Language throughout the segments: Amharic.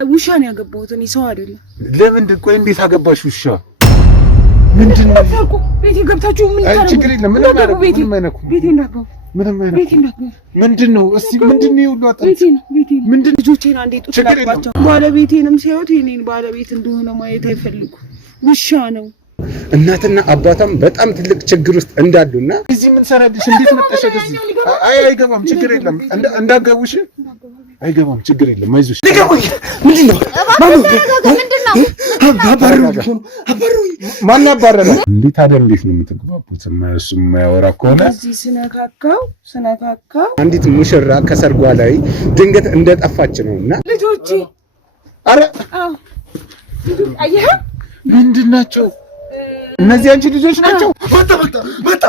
ውሻ ነው ያገባሁት እኔ ሰው አይደለም። ለምንድን ቆይ እንዴት አገባሽ ውሻ? ምንድን ነው ቤቴ ገብታችሁ ምን ታረጉ? ችግር የለም ምንም አይነኩ ምንም አይነኩ ቤቴ እንዳገቡ ምንም አይነኩ ምንድን ነው እስቲ ምንድን ነው ይሁሉ አጣ ቤቴ ምንድን ልጆቼን አንዴ ጡት ላባቸው ባለቤቴንም ሲያዩት የኔን ባለቤት እንደሆነ ማየት አይፈልጉ ውሻ ነው። እናትና አባታም በጣም ትልቅ ችግር ውስጥ እንዳሉና እዚህ ምን ሰራልሽ እንዴት መጣሽ እዚህ? አይገባም ችግር የለም እንዳገቡሽ አይገባም ችግር የለም አይዞሽ። ምንድነው ማን አባረረ እንዴ? ታዲያ እንዴት ነው የምትግባቡት? እሱ የማያወራ ከሆነ እዚህ ስነካካው አንዲት ሙሽራ ከሰርጓ ላይ ድንገት እንደጠፋች ነውና ልጆቼ አረ አየህ ምንድን ናቸው እነዚህ? አንቺ ልጆች ናቸው? መጣ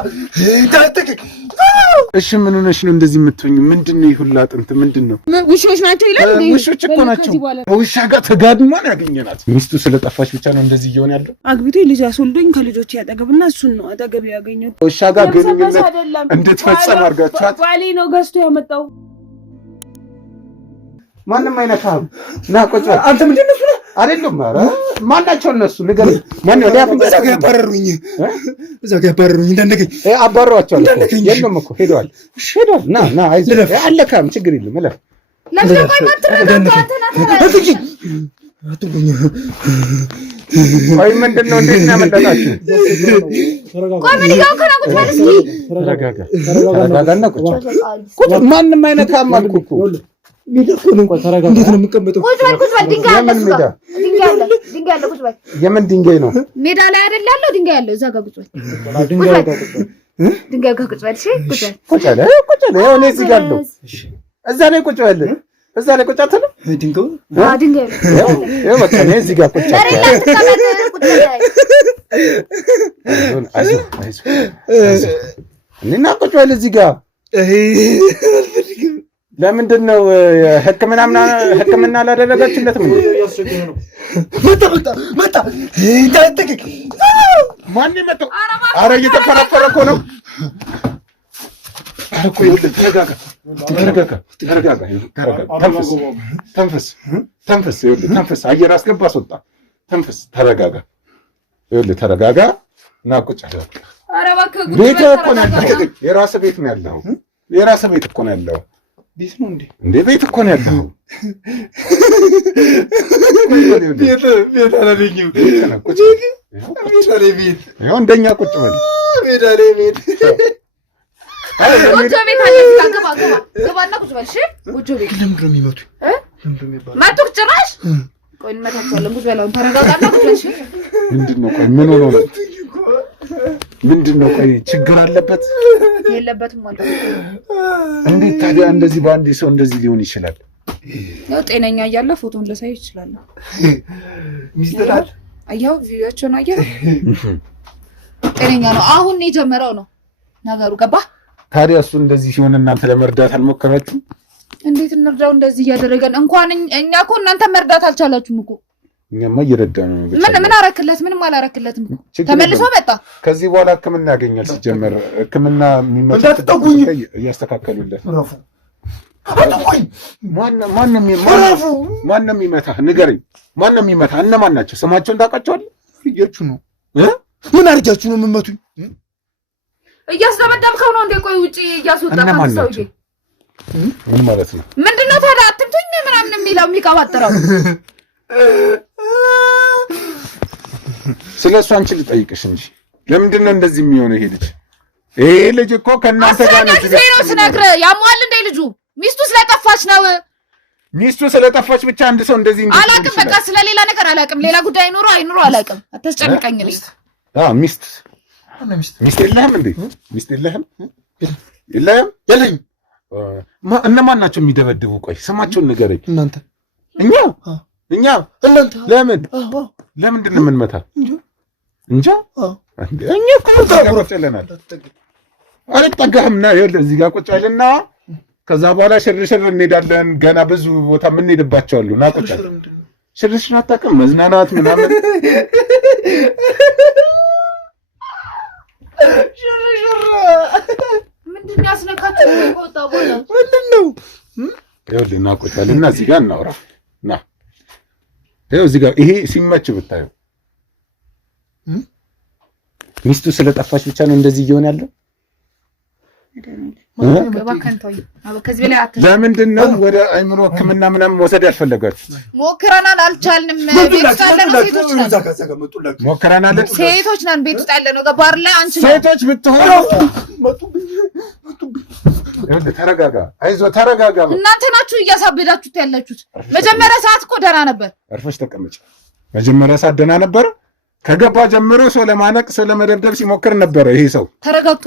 እሺ ምን ሆነሽ ነው እንደዚህ የምትሆኝ? ምንድነው ይሁላ አጥንት ምንድነው? ውሾች ናቸው ይላል እንዴ? ውሾች እኮ ናቸው። ውሻ ጋር ተጋድማን ያገኘናት ሚስቱ ስለጠፋች ብቻ ነው እንደዚህ እየሆነ ያለው። አግብቶ ልጅ አስወልዶኝ ከልጆች ያጠገብና እሱን ነው አጠገብ ያገኘው። ውሻ ጋር ግንኙነት እንድትፈጸም አድርጋችኋት ባሌ ነው ገዝቶ ያመጣው። ማንንም አይነካም። ና ቁጭ በል አንተ። ምንድነው እሱ አይደለም? ኧረ ማናቸው እነሱ ንገር። ማን ነው ያፈን በዛ ጋር ያባረሩኝ እንዳንደገኝ አባረዋቸው አለ። የለም እኮ ሄደዋል። ና አይዞህ አለካም ችግር የለም። እለፍ ለምን ማትረዳው? ወይ ምንድነው? እንዴት ነው ያመጣጣችሁ? ተረጋጋና ቁጭ ማንም አይነካም አልኩህ እኮ እንዴት ነው የምቀመጠው? የምን ድንጋይ ነው? ሜዳ ላይ አይደል ያለው? ድንጋይ ያለው እዛ ጋር ቁጭ በል። ድንጋይ ጋር ቁጭ በል። እሺ ቁጭ በል። እኔ እዚህ ጋር አለው። እዛ ላይ ቁጭ በል። እዛ ላይ ቁጭ አትልም? ድንጋይ ነው። በቃ እኔ እዚህ ጋር ቁጭ በል። እና ቁጭ በል እዚህ ጋር። ለምንድን ነው ሕክምና አላደረጋችሁለትም? መጣ ማን መጣው? ኧረ እየተፈረፈረ እኮ ነው። ተንፈስ። አየር አስገባ አስወጣ። ተንፈስ። ተረጋጋ። ይኸውልህ ተረጋጋ እና ቁጭ አለ። ቤት እኮ ነው ያለው። የራስህ ቤት ነው ያለው። የራስህ ቤት እኮ ነው ያለው። ቤት ነው እንዴ? ቤት እኮ ነው ያለው። ቤት አላገኝም። ይኸው እንደኛ ቁጭ በል። ቤት አለ ቤት ጎጆ ቤት አለ። ገባና ቁጭ በል። እሺ ጎጆ ቤት ለምንድን ነው የሚመቱኝ? መቱክ ጭራሽ? ቆይ እንመታቸዋለን። ቁጭ በል። ተረጋጋና ቁጭ በል። እሺ ምንድን ነው? ቆይ ምን ሆኖ ነው? ምንድን ነው? ቆይ ችግር አለበት? የለበትም ማለት ነው። እንዴት ታዲያ እንደዚህ በአንድ ሰው እንደዚህ ሊሆን ይችላል? ያው ጤነኛ እያለ ፎቶን ልሳይ ይችላል። ሚስተር አያው ቪዲዮቹን አየህ? ጤነኛ ነው። አሁን የጀመረው ነው ነገሩ። ገባ? ታዲያ እሱ እንደዚህ ሲሆን እናንተ ለመርዳት አልሞከራችሁም? እንዴት እንርዳው? እንደዚህ እያደረገን እንኳን እኛ እኮ እናንተ መርዳት አልቻላችሁም እኮ። እኛማ እየረዳን ነው። ምን አረክለት? ምንም አላረክለትም። ተመልሶ መጣ። ከዚህ በኋላ ሕክምና ያገኛል። ሲጀመር ሕክምና የሚመጣው እያስተካከሉለት ነው። ማንም ይመታ? ንገረኝ። ማንም ይመታ? እነማን ናቸው? ስማቸውን ታውቃቸዋለህ? ልጆቹ ነው። ምን አድርጋችሁ ነው የምመቱኝ? እያስደበደብከው ነው እንዴ? ቆይ ውጪ እያስወጣከው ሰውዬ ምን ማለት ነው? ምንድነው ታዲያ? አትምቱኝ ምናምን የሚለው የሚቀባጥረው ስለሱ አንቺ ልጠይቅሽ እንጂ ለምንድን ነው እንደዚህ የሚሆነው? ይሄ ልጅ እኮ ከእናንተ ጋር ነው። ዜሮ ስነግርህ ያሟል እንደ ልጁ ሚስቱ ስለጠፋች ነው። ሚስቱ ስለጠፋች ብቻ አንድ ሰው እንደዚህ አላውቅም። በቃ ስለሌላ ነገር አላውቅም። ሌላ ጉዳይ አይኑሮ አላውቅም። አታስጨንቀኝ። ሚስት የለህም እንዴ? ሚስት የለህም? የለኝም። እነማን ናቸው የሚደበድቡ? ቆይ ስማቸውን ንገረኝ። እናንተ? እኛ እናንተ? ለምንድን ነው የምንመታ? እንጃ እኛ እኮ ተቆርጠለናል። አልጠጋህም። ና ይኸውልህ እዚህ ጋር ቁጭ በልና ከዛ በኋላ ሽርሽር እንሄዳለን። ገና ብዙ ቦታ የምንሄድባቸው አሉ። ና ቁጭ በል። ሽርሽር አታውቅም? መዝናናት ምናምን ሽርሽር ምንድን ነው ያስነካችሁ? ምንድን ነው? ይኸውልህ ና ቁጭ በልና እዚህ ጋር እናውራ። ና ይኸው እዚህ ጋር ይሄ ሲመች ብታየው ሚስቱ ስለጠፋች ብቻ ነው እንደዚህ እየሆነ ያለው። ለምንድን ነው ወደ አይምሮ ሕክምና ምናምን መውሰድ ያልፈለጋችሁት? ሞክረናል፣ አልቻልንም። ቤት ውስጥ ያለነው ሴቶች ነን። ሞክረናል፣ ሴቶች ነን። ቤት ውስጥ ያለነው ገባር ላይ አንቺ ሴቶች ብትሆኑ ተረጋጋ፣ አይዞህ ተረጋጋ። እናንተ ናችሁ እያሳበዳችሁት ያላችሁት። መጀመሪያ ሰዓት እኮ ደህና ነበር። አርፈሽ ተቀመጭ። መጀመሪያ ሰዓት ደህና ነበር። ከገባ ጀምሮ ሰው ለማነቅ ሰው ለመደብደብ ሲሞክር ነበር። ይሄ ሰው ተረጋግቶ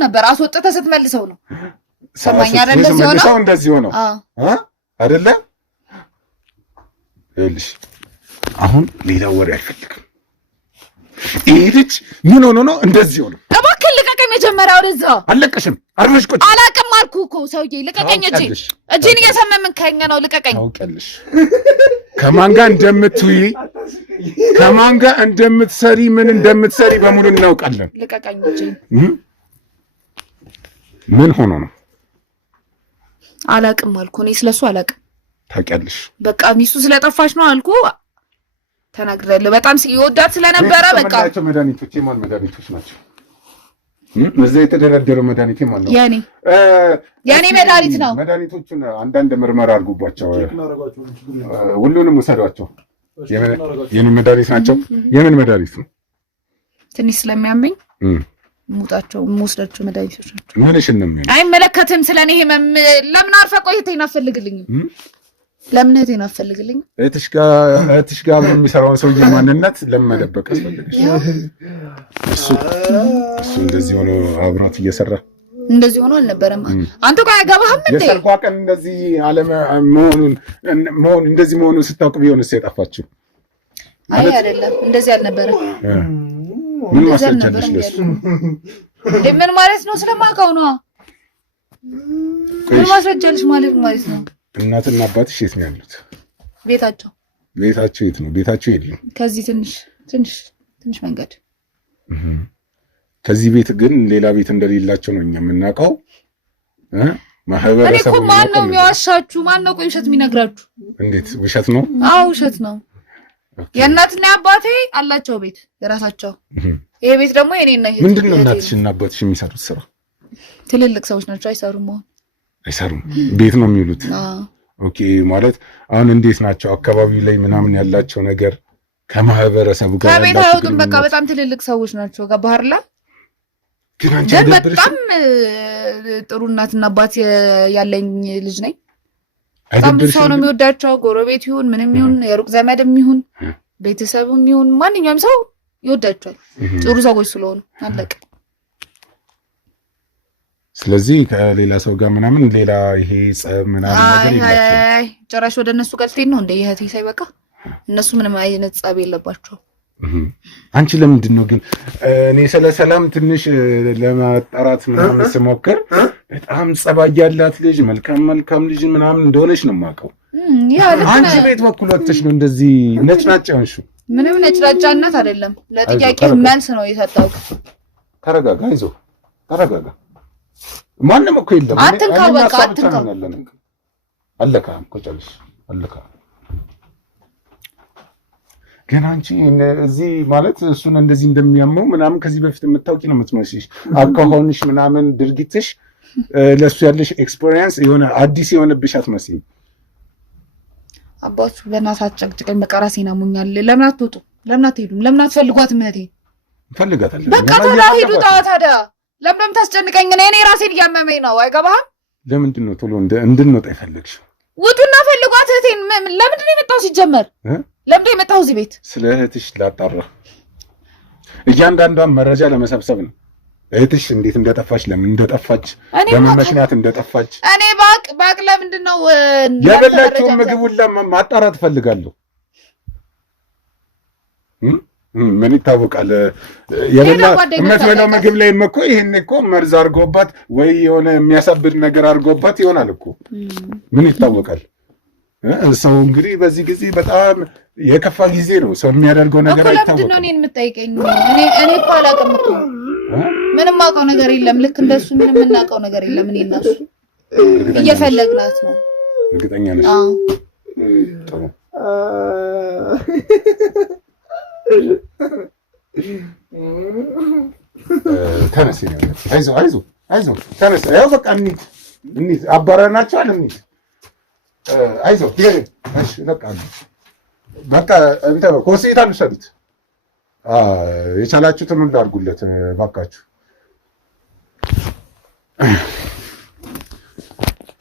ነበር። አስወጥተህ ስትመልሰው ነው ሰማኛ አይደል? እንደዚህ ሆነው አይደለ? ይኸውልሽ አሁን ሌላ ወሬ አልፈልግም። ይሄ ልጅ ምን ሆኖ ነው እንደዚህ ሆነው? እባክህ ልቀቀኝ። መጀመሪያ ወደዛ አለቀሽም። አርፈሽ ቁጭ። አላቅም አልኩህ እኮ ሰውዬ፣ ልቀቀኝ። እጄን እየሰመምን ከኛ ነው። ልቀቀኝ። ታውቂያለሽ ከማን ጋር እንደምትውይ ከማን ጋር እንደምትሰሪ ምን እንደምትሰሪ በሙሉ እናውቃለን። ልቀቀኝ። ምን ሆኖ ነው? አላቅም አልኩህ። እኔ ስለሱ አላቅም። ታውቂያለሽ በቃ ሚስቱ ስለጠፋች ነው አልኩህ። ተናግሬያለሁ። በጣም ይወዳት ስለነበረ በቃ መድኃኒቶች የማን መድኃኒቶች ናቸው? እዛ የተደረደረው መድኃኒት የማን ነው? የኔ መድኃኒት ነው። መድኃኒቶቹን አንዳንድ ምርመራ አድርጉባቸው። ሁሉንም ውሰዷቸው። የኔ መድኃኒት ናቸው። የምን መድኃኒት ነው? ትንሽ ስለሚያመኝ የምወስዳቸው መድኃኒቶች ናቸው። ምንሽን ነው የሚያመኝ? አይመለከትም ስለኔ ህመም። ለምን አርፈህ ቆይተኸኝ አትፈልግልኝም? ለምን እህቴን አትፈልግልኝም? እህትሽ ጋር የሚሰራውን ሰውዬ ማንነት ለምን መደበቅ አስፈልግሽ? እሱ እንደዚህ ሆኖ አብሯት እየሰራ እንደዚህ ሆኖ አልነበረም። አንተ ቆይ አያገባህም እንዴ? የሰርጓ ቀን እንደዚህ እንደዚህ መሆኑን ስታውቅ ቢሆንስ የጠፋችው? አይ አይደለም፣ እንደዚህ አልነበረም። ምን ማስረጃለሽ ለሱ? ምን ማለት ነው? ስለማውቀው ነው። ምን ማስረጃለሽ ማለት ነው? እናትና አባትሽ የት ነው ያሉት? ቤታቸው የት ነው? ቤታቸው የት ነው? ከዚህ ትንሽ መንገድ። ከዚህ ቤት ግን ሌላ ቤት እንደሌላቸው ነው እኛ የምናውቀው። ማህበረሰቡ እኔ እኮ ማን ነው የሚዋሻችሁ? ማን ነው ቆይ ውሸት የሚነግራችሁ? እንዴት ውሸት ነው? አዎ ውሸት ነው። የእናትና አባቴ አላቸው ቤት የራሳቸው። ይሄ ቤት ደግሞ የኔ ነው። ምንድን ነው እናትሽና አባትሽ የሚሰሩት ስራ? ትልልቅ ሰዎች ናቸው። አይሰሩም። ቤት ነው የሚውሉት። ኦኬ ማለት አሁን እንዴት ናቸው? አካባቢ ላይ ምናምን ያላቸው ነገር ከማህበረሰቡ ጋር ከቤት አይወጡም። በቃ በጣም ትልልቅ ሰዎች ናቸው። ከባህር ላይ ግን በጣም ጥሩ እናትና አባት ያለኝ ልጅ ነኝ። በጣም ሰው ነው የሚወዳቸው። ጎረቤት ይሁን ምንም ይሁን የሩቅ ዘመድም ይሁን ቤተሰብም ይሁን ማንኛውም ሰው ይወዳቸዋል። ጥሩ ሰዎች ስለሆኑ አለቀ። ስለዚህ ከሌላ ሰው ጋር ምናምን ሌላ ይሄ ጸብ ምናምን ነገር የላቸውም። ጭራሽ ወደ እነሱ ቀልቴን ነው እንደ ይሄት ሳይበቃ እነሱ ምንም አይነት ጸብ የለባቸው። አንቺ ለምንድን ነው ግን እኔ ስለ ሰላም ትንሽ ለማጣራት ምናምን ስሞክር በጣም ጸባይ ያላት ልጅ መልካም ልጅ ምናምን እንደሆነች ነው የማውቀው። አንቺ ቤት በኩል ወጥተሽ ነው እንደዚህ ነጭናጫ ሆንሽው። ምንም ነጭናጫነት አይደለም። ለጥያቄ መልስ ነው የሰጠው። ተረጋጋ፣ አይዞህ ተረጋጋ። ማንም እኮ የለም። አትንካው፣ በቃ አትንካው። አለካ ቆጨልሽ አለካ። ግን አንቺ እዚህ ማለት እሱን እንደዚህ እንደሚያመው ምናምን ከዚህ በፊት የምታውቂ ነው የምትመስልሽ። አካሆንሽ ምናምን ድርጊትሽ ለሱ ያለሽ ኤክስፒሪየንስ የሆነ አዲስ የሆነብሽ አትመስይም። አባቱ ለናሳት ጨቅጨቀኝ። በቃ ራሴን አሞኛል። ለምን አትወጡ? ለምን አትሄዱም? ለምን አትፈልጓትም? እህቴ እንፈልጋታለን። በቃ ተራሂዱ ታዲያ ለምን ታስጨንቀኝ? እኔ ራሴን እያመመኝ ነው። አይገባህም? ለምንድን ነው ቶሎ እንድንወጣ የፈለግሽው? ውጡና ፈልጓት እህቴን። ለምንድን ነው የመጣው? ሲጀመር ለምንድን ነው የመጣው እዚህ ቤት? ስለ እህትሽ ላጣራ፣ እያንዳንዷን መረጃ ለመሰብሰብ ነው። እህትሽ እንዴት እንደጠፋች፣ ለምን እንደጠፋች፣ በምን ምክንያት እንደጠፋች እኔ ባቅ ለምንድን ነው የበላችውን ምግቡን ማጣራት እፈልጋለሁ። ምን ይታወቃል? የምትበላው ምግብ ላይ እኮ ይሄን እኮ መርዝ አድርጎባት ወይ የሆነ የሚያሳብድ ነገር አድርጎባት ይሆናል እኮ። ምን ይታወቃል? ሰው እንግዲህ በዚህ ጊዜ በጣም የከፋ ጊዜ ነው። ሰው የሚያደርገው ነገር አይታወቅም። ለምንድን ነው እኔን የምጠይቀኝ? እኔ እኮ አላውቅም እኮ ምንም አውቀው ነገር የለም። ልክ እንደሱ ምንም የምናውቀው ነገር የለም። እኔ እና እሱ እየፈለግናት ነው። እርግጠኛ ነሽ? አዎ። ጥሩ ተነስ አይዞህ ተነስ። ያው በቃ እንሂድ አባረናቸዋል። እንሂድ አይዞህ እሺ በቃ እንትን ሆስፒታል ውሰዱት። የቻላችሁትን ሁሉ አድርጉለት እባካችሁ።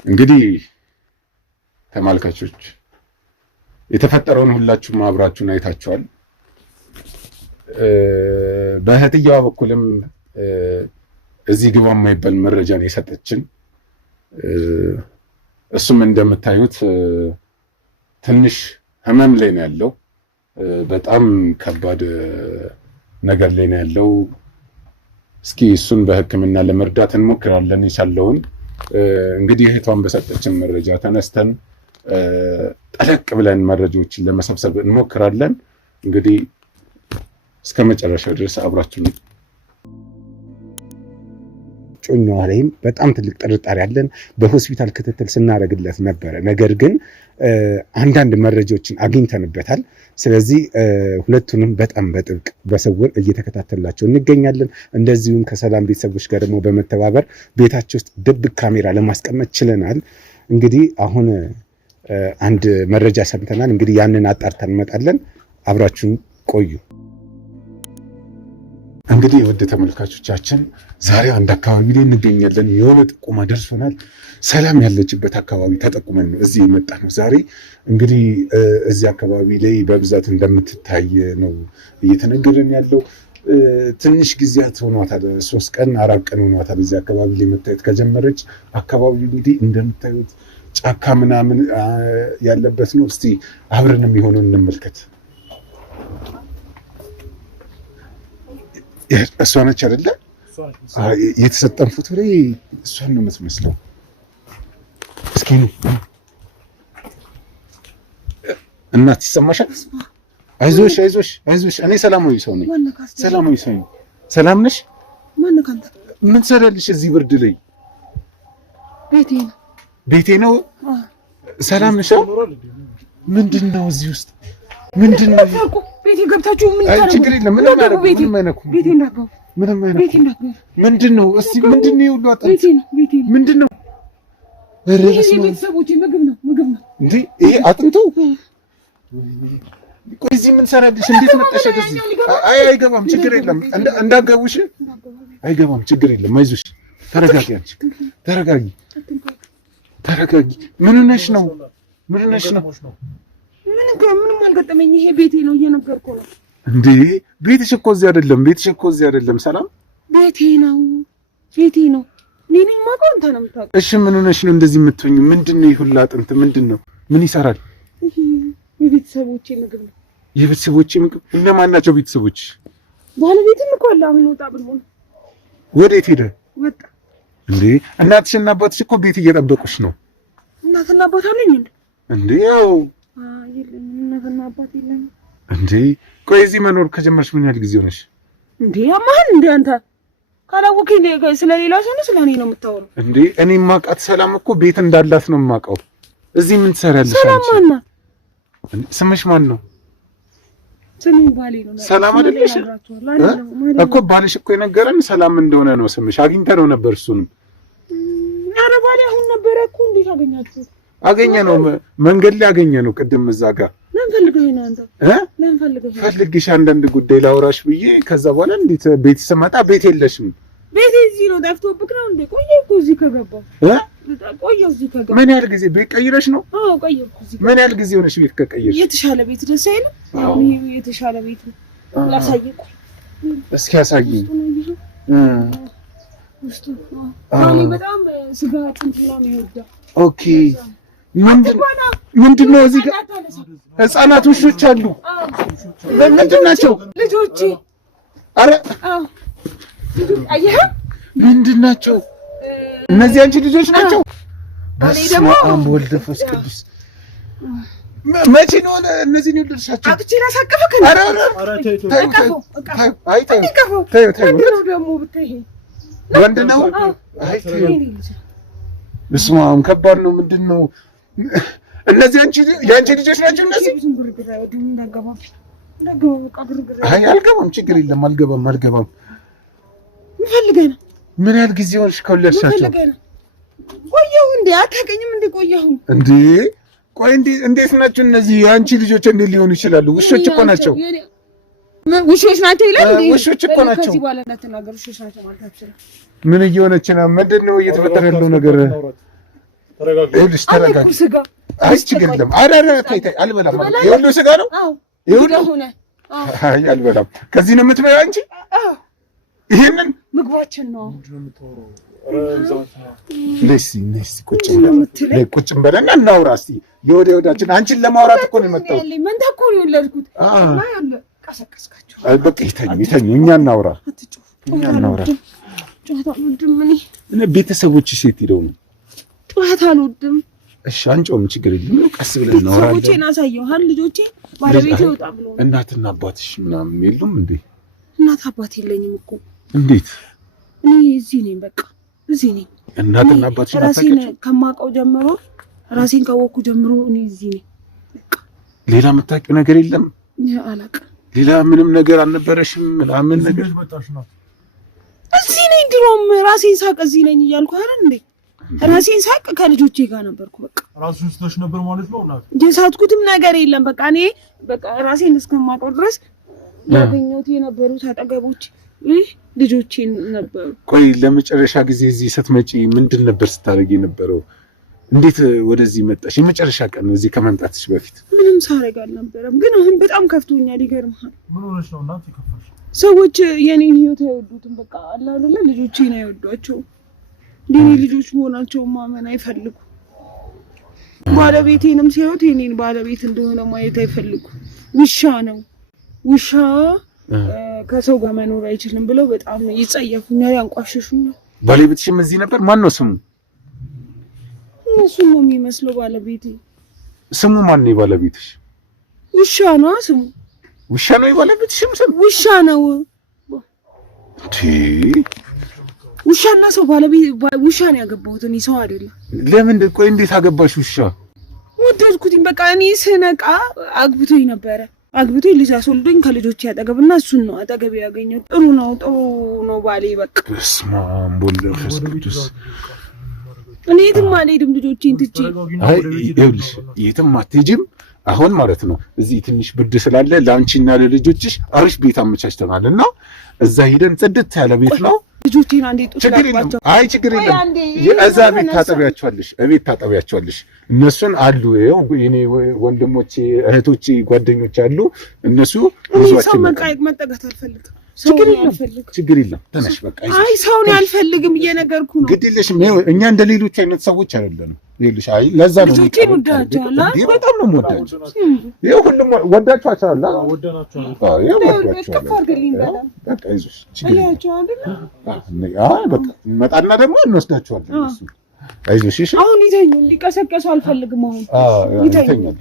እንግዲህ ተመልካቾች የተፈጠረውን ሁላችሁም አብራችሁን አይታችኋል። በእህትየዋ በኩልም እዚህ ግባ የማይባል መረጃ ነው የሰጠችን። እሱም እንደምታዩት ትንሽ ህመም ላይ ነው ያለው። በጣም ከባድ ነገር ላይ ነው ያለው። እስኪ እሱን በሕክምና ለመርዳት እንሞክራለን የቻለውን። እንግዲህ እህቷን በሰጠችን መረጃ ተነስተን ጠለቅ ብለን መረጃዎችን ለመሰብሰብ እንሞክራለን። እንግዲህ እስከ መጨረሻው ድረስ አብራችሁ ጮኛዋ ላይም በጣም ትልቅ ጥርጣሬ አለን። በሆስፒታል ክትትል ስናደርግለት ነበረ። ነገር ግን አንዳንድ መረጃዎችን አግኝተንበታል። ስለዚህ ሁለቱንም በጣም በጥብቅ በስውር እየተከታተላቸው እንገኛለን። እንደዚሁም ከሰላም ቤተሰቦች ጋር ደግሞ በመተባበር ቤታቸው ውስጥ ድብቅ ካሜራ ለማስቀመጥ ችለናል። እንግዲህ አሁን አንድ መረጃ ሰምተናል። እንግዲህ ያንን አጣርተን እንመጣለን። አብራችሁን ቆዩ። እንግዲህ ውድ ተመልካቾቻችን ዛሬ አንድ አካባቢ ላይ እንገኛለን። የሆነ ጥቆማ ደርሶናል። ሰላም ያለችበት አካባቢ ተጠቁመን ነው እዚህ የመጣ ነው። ዛሬ እንግዲህ እዚህ አካባቢ ላይ በብዛት እንደምትታይ ነው እየተነገረን ያለው። ትንሽ ጊዜያት ሆኗታል፣ 3 ቀን 4 ቀን ሆኗታል እዚህ አካባቢ ላይ መታየት ከጀመረች። አካባቢው እንግዲህ እንደምታዩት ጫካ ምናምን ያለበት ነው። እስቲ አብረንም የሆነው እንመልከት። እሷ ነች አይደለ? የተሰጠን ፎቶ ላይ እሷን ነው የምትመስለው። እስኪ ነው እናት ይሰማሻል? አይዞሽ። እኔ ሰላማዊ ሰው ነኝ። ሰላም ነሽ? ምን ትሰሪያለሽ እዚህ ብርድ ላይ? ቤቴ ነው። ሰላም ነሽ? ምንድን ነው እዚህ ውስጥ ምንድን ነው? ቤቴ ገብታችሁ ምን ታረጉ? ችግር የለም። ምንም አይነኩም። ምንድን ነው? እስቲ ምንድን ነው? ይውሉ አጣጥ ምንድን ነው? ቤተሰቦቼ ምግብ ነው እንዴ? ይሄ አጥንቱ? ቆይ እዚህ ምን ሰራልሽ? እንዴት መጣሽ እዚህ? አይገባም። ችግር የለም። እንዳጋቡሽ አይገባም። ችግር የለም። አይዞሽ። ተረጋጊ። አንቺ ተረጋጊ። ምን ሆነሽ ነው? ምንም አልገጠመኝ። ይሄ ቤቴ ነው እየነገርኩህ ነው እንዴ። ቤትሽ እኮ እዚህ አይደለም። ሰላም ቤቴ ነው። እኔ የማውቀው አንተ ነው የምታውቀው። እሺ ምን ሆነሽ ነው እንደዚህ የምትሆኝ? ምንድን ነው ይሁላ አጥንት? ምንድን ነው? ምን ይሰራል? የቤተሰቦቼ ምግብ ነው። የቤተሰቦቼ ምግብ? እነማን ናቸው ቤተሰቦች? ባለቤትም እኮ አለ። አሁን ወጣ ብሎ ነው። ወዴት ሄደ? ወጣ እንዴ። እናትሽና አባትሽ እኮ ቤት እየጠበቁሽ ነው። እናትና አባት አለኝ እንዴ? ያው የለኝም። እናትና አባት የለኝም እንዴ። ቆይ እዚህ መኖር ከጀመርሽ ምን ያህል ጊዜ ሆነሽ? እንዴ አማን እንዴ አንተ ካላወቅኝ ስለሌላ ሰው ነው ስለኔ ነው የምታወራው እንዴ? እኔ ማውቃት ሰላም እኮ ቤት እንዳላት ነው የማውቀው። እዚህ ምን ትሰሪያለሽ? ሰላም ማን ነው? ስምሽ ማን ነው? ስሜ ባሌ ነው። ሰላም አይደለሽ እኮ ባልሽ እኮ የነገረን ሰላም እንደሆነ ነው ስምሽ። አግኝተነው ነበር እሱንም። ኧረ ባሌ አሁን ነበረ እኮ። እንዴት አገኛችሁ? አገኘነው፣ መንገድ ላይ አገኘነው ቅድም እዛ ጋር። ለምን ፈልገህ ነው አንተ? ለምን ፈልገህ? ፈልግሽ አንዳንድ ጉዳይ ላውራሽ ብዬ። ከዛ በኋላ እንዴት ቤት ስመጣ ቤት የለሽም። ቤት እዚህ ነው። ጠፍቶብክ ነው እንዴ? ቆየሁ እኮ እዚህ ከገባሁ። ቆየሁ እዚህ ከገባሁ። ምን ያህል ጊዜ? ቤት ቀይረሽ ነው? አዎ ቀየርኩ እዚህ። ምን ያህል ጊዜ ሆነሽ ቤት ከቀየርሽ? የተሻለ ቤት ደስ አይልም? ይሄ የተሻለ ቤት ነው። ላሳየቁ። እስኪ ያሳይኝ። ውስጡ ባሌ በጣም ስጋ አጥንት ምናምን ይወዳል። ኦኬ። ምንድን ነው እዚህ ጋር ህፃናት ውሾች አሉ? ምንድን ናቸው? ልጆቼ። አረ አየህ፣ ምንድን ናቸው እነዚህ? አንቺ ልጆች ናቸው? በስመ አብ ወወልድ ወመንፈስ ቅዱስ። መቼ ነው እነዚህን የወለድሻቸው? አጥቼ ላሳቀፈክ። አረ ወንድ ነው? አይ በስመ አብ ከባድ ነው። ምንድን ነው እነዚህ የአንቺ ልጆች ናቸው እነዚህ? አይ አልገባም፣ ችግር የለም አልገባም። ምን ፈልገህ ነው? ምን ያህል ጊዜ ሆነሽ ከወለድሻቸው? ቆየሁ እንዴ? አታውቀኝም እንዴ? ቆየሁ እንዴ? ቆይ እንዴት ናቸው እነዚህ የአንቺ ልጆች? እንዴት ሊሆኑ ይችላሉ? ውሾች እኮ ናቸው። ውሾች ናቸው ይላል እንዴ? ውሾች እኮ ናቸው። ከዚህ በኋላ እንዳትናገር። ውሾች ናቸው ማለት አትችልም። ምን እየሆነች ነው? ምንድን ነው እየተፈጠረ ያለው ነገር? ይኸውልሽ ተረጋጊ። አይ ችግር የለም። ታይ አልበላም። የሁሉ ስጋ ነው? አዎ የሁሉ ሆነ። አይ አልበላም። ከዚህ ነው የምትበይው አንቺ? አዎ ይሄንን ምግባችን ነው። ቁጭ በለና እናውራ እስኪ። የወዳችን አንቺን ለማውራት እኮ ነው የመጣሁት። መንታ እኮ ነው የወለድኩት። በቃ ይተኙ፣ እኛ እናውራ። ጨዋታ አልወድም እኔ። ቤተሰቦች ሴት ሄደው ነው? ጨዋታ አልወድም። እሺ አንቺውም ችግር የለም፣ ቀስ ብለን እናወራለን። ቤተሰቦቼን አሳየኋል። ልጆቼ ባለቤቴ ወጣ ብሎ እናትና አባትሽ ምናምን የሉም እንዴ? እናት አባት የለኝም እኮ። እንዴት? እኔ እዚህ ነኝ፣ በቃ እዚህ ነኝ። እናትና አባትሽ ራሴን ከማውቀው ጀምሮ ራሴን ካወቅኩ ጀምሮ እኔ እዚህ ነኝ። ሌላ የምታውቂው ነገር የለም? አላውቅም። ሌላ ምንም ነገር አልነበረሽም? ምናምን ነገር እዚህ ነኝ። ድሮም ራሴን ሳቅ እዚህ ነኝ እያልኩ አይደል እንዴ? ራሴን ሳቅ ከልጆቼ ጋር ነበርኩ። በቃ ራስሽን ስተሽ ነበር ማለት ነው? እናት የሳትኩትም ነገር የለም። በቃ እኔ በቃ ራሴን እስከማውቀው ድረስ ያገኘሁት የነበሩት አጠገቦች ልጆቼ ነበሩ። ቆይ ለመጨረሻ ጊዜ እዚህ ስትመጪ ምንድን ነበር ስታደርጊ የነበረው? እንዴት ወደዚህ መጣሽ? የመጨረሻ ቀን እዚህ ከመምጣትሽ በፊት ምንም ሳደርግ አልነበረም፣ ግን አሁን በጣም ከፍቶኛል። ይገርምሃል። ምን ሆነሽ ነው እናት የከፋሽ? ሰዎች የኔን ህይወት አይወዱትም። በቃ አለ አይደለ? ልጆቼን አይወዷቸውም። የኔ ልጆች መሆናቸውን ማመን አይፈልጉ። ባለቤቴንም ሲያዩት የኔን ባለቤት እንደሆነ ማየት አይፈልጉ። ውሻ ነው ውሻ ከሰው ጋር መኖር አይችልም ብለው በጣም ይጸየፉኛል፣ ያንቋሽሹኛል። ባለቤትሽም እዚህ ነበር? ማን ነው ስሙ? እሱን ነው የሚመስለው ባለቤቴ። ስሙ ማን ነው የባለቤትሽ? ውሻ ነው ስሙ። ውሻ ነው የባለቤትሽም ስም? ውሻ ነው። ውሻና ሰው ውሻ ነው ያገባሁት እኔ፣ ሰው አይደለም። ለምን? ቆይ እንዴት አገባሽ ውሻ? ወደድኩትኝ። በቃ እኔ ስነቃ አግብቶኝ ነበረ። አግብቶኝ ልጅ አስወልዶኝ ከልጆቼ ያጠገብና እሱን ነው አጠገብ ያገኘው። ጥሩ ነው ባሌ። በቃ በስመ አብ ወወልድ ወመንፈስ ቅዱስ። እኔ የትም አልሄድም ልጆቼን ትቼ። አይ ይኸውልሽ የትም አትሄጂም። አሁን ማለት ነው እዚህ ትንሽ ብርድ ስላለ ለአንቺና ለልጆችሽ አሪፍ ቤት አመቻችተናል እና እዛ ሄደን ጽድት ያለ ቤት ነው። ልጆቼን አንዴ ጡት ላጥባቸው። አይ ችግር የለም። እዛ ቤት ታጠቢያቸዋለሽ። እነሱን አሉ ይኸው የኔ ወንድሞቼ፣ እህቶቼ፣ ጓደኞች አሉ። እነሱ ሰው መጠጋት አልፈልግም። ችግር የለም። ተነሽ በቃ። አይ ሰውን አልፈልግም እየነገርኩ ነው። ግድ የለሽም። እኛ እንደ ሌሎች አይነት ሰዎች አይደለንም። ይኸውልሽ አይ ለዛ ነው ልጆቼን ወዳቸዋለሁ። በጣም ነው የምወዳቸው። ይኸው ሁሉም ወዳቸዋል። በቃ ይዞሽ በቃ እንመጣና ደግሞ እንወስዳቸዋለን። አይዞሽ እሺ። አሁን ይተኙ፣ እንዲቀሰቀሱ አልፈልግም። አሁን ይተኛሉ።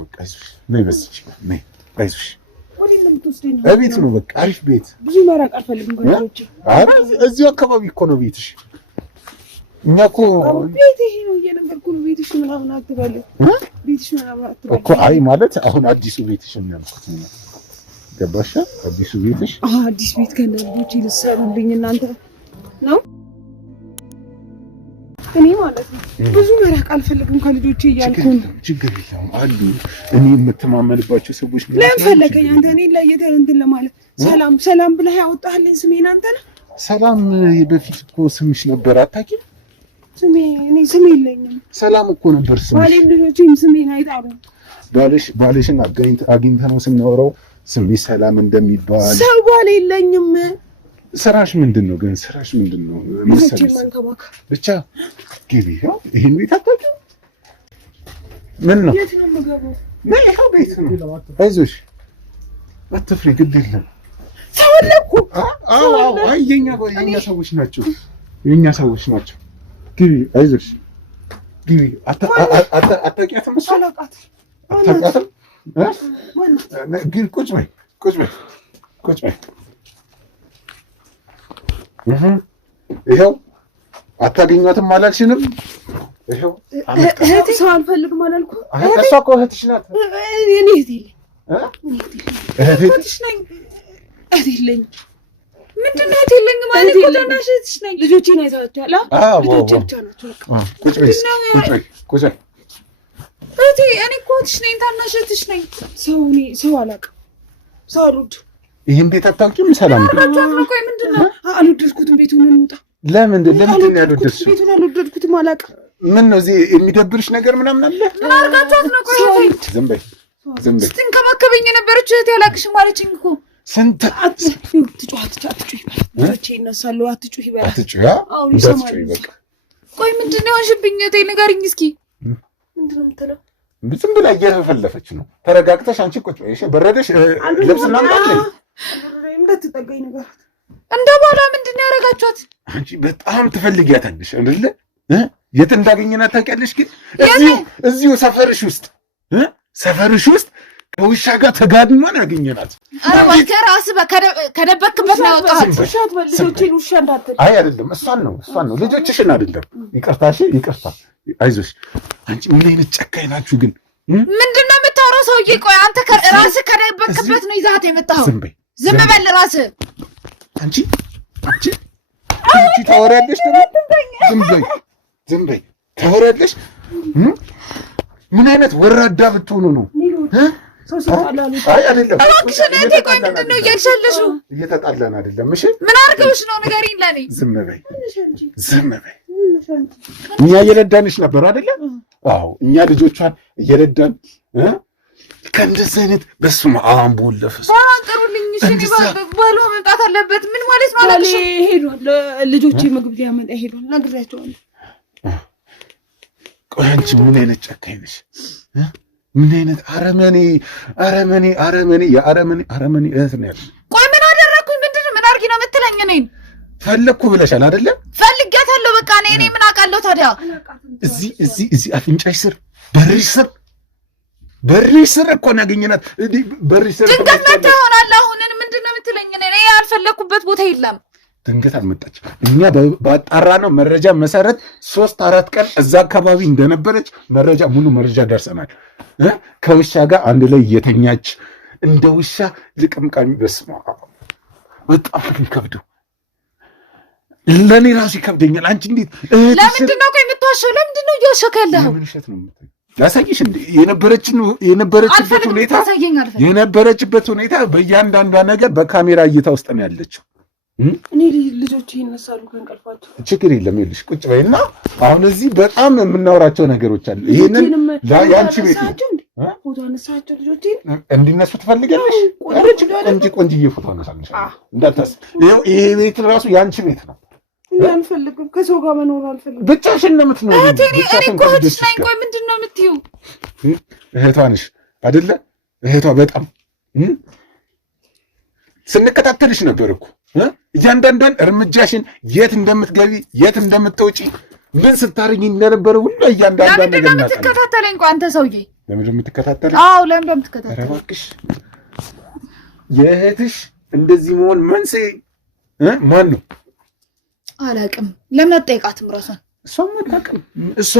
በቃ አይዞሽ። ነይ በስቺ ነይ። አይዞሽ ወዲህ እቤት ነው በቃ አሪፍ ቤት። ብዙ መራቅ አልፈልግም ከልጆቼ። እዚሁ አካባቢ እኮ ነው ቤትሽ። እኛ እኮ ቤት ይሄ ነው እየነገርኩህ ነው። ቤትሽ ምናምን አትበል፣ ቤትሽ ምናምን አትበል እኮ። አይ ማለት አሁን አዲሱ ቤትሽ የሚያልኩት ነው። ገባሽ? አዲሱ ቤትሽ። አዲስ ቤት ከነ ልጆቼ ልትሰሩልኝ እናንተ ነው? እኔ ማለት ነው ብዙ መራቅ አልፈልግም ከልጆቼ እያልኩ ነው። ችግር የለም አሉ እኔ የምተማመንባቸው ሰዎች ነው። ለምን ፈለገኝ አንተ እኔን ለየተህ እንትን ለማለት? ሰላም ብለህ ያወጣህልኝ ስሜን አንተ ነህ። ሰላም በፊት እኮ ስምሽ ነበር አታውቂም? እኔ ስሜ የለኝም። ሰላም እኮ ነበር ስምሽ። ባሌም ልጆቼም ስሜን አይጣሉም። ባልሽን አግኝተነው ስናወራው ስምሽ ሰላም እንደሚባል። ሰው ባል የለኝም። ስራሽ ምንድን ነው ግን? ስራሽ ምንድን ነው? ብቻ ግቢ። ይሄን ቤት አታውቂውም? ምን ነው? የት ነው የምገባው? ይኸው ቤት ነው። አይዞሽ አትፍሪ፣ ግድ የለም። ተወለድኩ። አይ የኛ ሰዎች ናቸው፣ የኛ ሰዎች ናቸው። ግቢ፣ አይዞሽ ግቢ። አታውቂያትም? እሷ አታውቂያትም? ግን ቁጭ በይ። ይኸው አታገኟትም አላልሽንም? ይሄው እህቴ ሰው አልፈልግም አላልኩም? እሷ እኮ እህትሽ ናት። እኔ እህቴ እህትሽ ነኝ። እህቴ የለኝም። ምንድን ነው እህቴ የለኝም ማለት? እኮ ታናሽ እህትሽ ነኝ። ልጆቼን አይተዋቸዋል? ልጆቼ ብቻ ናቸው። ቁጭ በይ ቁጭ በይ። እህቴ እኔ እኮ እህትሽ ነኝ፣ ታናሽ እህትሽ ነኝ። ሰው አላውቅም፣ ሰው አልወድም። ይሄን ቤት አታውቂም? ሰላም ቆይ ምንድን ነው? አልወደድኩትም። ቤቱን እንውጣ። ለምንድን ያልወደድሽው? ቤቱን አልወደድኩትም። አላውቅም። ምን ነው እዚህ የሚደብርሽ ነገር ምናምን አለ? ምን አድርጋችኋት ነው? ቆይ ዝም በይ ዝም በይ። ስትንከባከበኝ የነበረችው እህቴ አላውቅሽም አለችኝ እኮ። ስንት አትጩህ ልጆቼ ይነሳሉ። አትጩህ ይበላል። አትጩህ እንዳትጩህ በቃ። ቆይ ምንድን ነው የሆንሽብኝ እህቴ? ንገሪኝ እስኪ። ምንድን ነው የምትለው? ዝም ብላ እየፈለፈች ነው። ተረጋግተሽ አንቺ ቁጭ በይ። በረደሽ ልብስ እናምጣለን። እንዳትጠጋኝ ንገራት። እንደ ባሏ ምንድን ነው ያደረጋችኋት? አንቺ በጣም ትፈልጊያታለሽ አይደለ? የት እንዳገኘናት ታውቂያለሽ? ግን እዚሁ ሰፈርሽ ውስጥ ከውሻ ጋር ተጋድሟን ያገኘናት። ኧረ እባክህ ራስህ ከደበክበት ነው ያወጣሃት። ልጆቼን ውሻ እንዳትል። አይ አይደለም፣ እሷን ነው ልጆችሽን አይደለም። ይቅርታ አይዞሽ። አንቺ ምን አይነት ጨካኝ ናችሁ ግን? ምንድን ነው የምታወራው ሰውዬ? ቆይ አንተ ራስህ ከደበክበት ነው ይዛት የመጣኸው። ዝም በል ራስህ። አንቺ ታወሪያለሽ ደግሞ። ዝም በይ ታወሪያለሽ። ምን አይነት ወራዳ ብትሆኑ ነው? አይ አይደለም፣ እባክሽን እህቴ። ቆይ ምንድን ነው እያልሻለሽው? እየተጣላን አይደለም። እሺ ምን አድርገውሽ ነው? ንገሪኝ ለኔ። ዝም በይ። እኛ እየረዳንሽ ነበር አይደለም? አዎ እኛ ልጆቿን እየረዳን ከእንደዚህ አይነት በስመ አብ ወለፈስ ጥሩልኝ። እሺ ባሏ መምጣት አለበት። ምን ማለት ነው? አላልሽ? ሄዷል። ልጆቼ ምግብ ሊያመጣ ሄዷል። ነግሬያቸዋለሁ። ቆይ አንቺ ምን አይነት ጨካኝ ነሽ? ምን አይነት አረመኔ የአረመኔ እህት ነው ያለሽ? ቆይ ምን አደረኩኝ? ምንድን ምን አድርጊ ነው የምትለኝ? እኔን ፈለግኩ ብለሻል አይደለ? ፈልጊያታለሁ። በቃ እኔ ምን አውቃለሁ ታዲያ? እዚህ አፍንጫሽ ስር በርሽ ስር እኮ ነው ያገኘናት። በርሽ ስር ድንገት መጣ ይሆናል። አሁንን ምንድን ነው የምትለኝ? እኔ ያልፈለግኩበት ቦታ የለም። ድንገት አልመጣች። እኛ ባጣራነው መረጃ መሰረት 3-4 ቀን እዛ አካባቢ እንደነበረች ሙሉ መረጃ ደርሰናል። ከውሻ ጋር አንድ ላይ እየተኛች እንደ ውሻ ልቅምቃሚ። በስመ አብ በጣም ከብዱ። ለእኔ ራሱ ይከብደኛል። አንቺ እንዴት ለምንድን ነው የምትዋሸው? ለምንድን ነው እየዋሸክ ያለኸው? ምንሸት ነው ላሳይሽ የነበረችበት ሁኔታ በእያንዳንዷ ነገር በካሜራ እይታ ውስጥ ነው ያለችው። እኔ ልጆቼ ይነሳሉ ከእንቅልፋቸው። ችግር የለም ይኸውልሽ፣ ቁጭ በይና አሁን እዚህ በጣም የምናወራቸው ነገሮች አሉ። ይሄንን ያንቺ ቤት ነው። ፎቶ አነሳቸው ልጆቼ እንዲነሱ ትፈልጊያለሽ? ቆንጆዬ ፎቶ አነሳለሽ እንዳታስብ። ይሄ ቤት ራሱ ያንቺ ቤት ነው። አልፈልግም፣ ከሰው ጋር መኖር አልፈልግም። ብቻሽን ነው የምትኖሪው። እኔ እኮ እህትሽ ነኝ። ቆይ ምንድን ነው የምትይው? እህቷ ነሽ አይደለ? እህቷ በጣም ስንከታተልሽ ነበር እኮ እያንዳንዷን እርምጃሽን፣ የት እንደምትገቢ የት እንደምትወጪ ምን ስታርጊ እንደነበረ ሁሉ እያንዳንዷን ነገር ለምን ትከታተለኝ? ቆይ አንተ ሰውዬ ለምን እንደምትከታተለኝ? አዎ ለምን እንደምትከታተለኝ? ኧረ እባክሽ የእህትሽ እንደዚህ መሆን መንስኤ ማን ነው? አላውቅም። ለምን አትጠይቃትም ራሷን? እሷ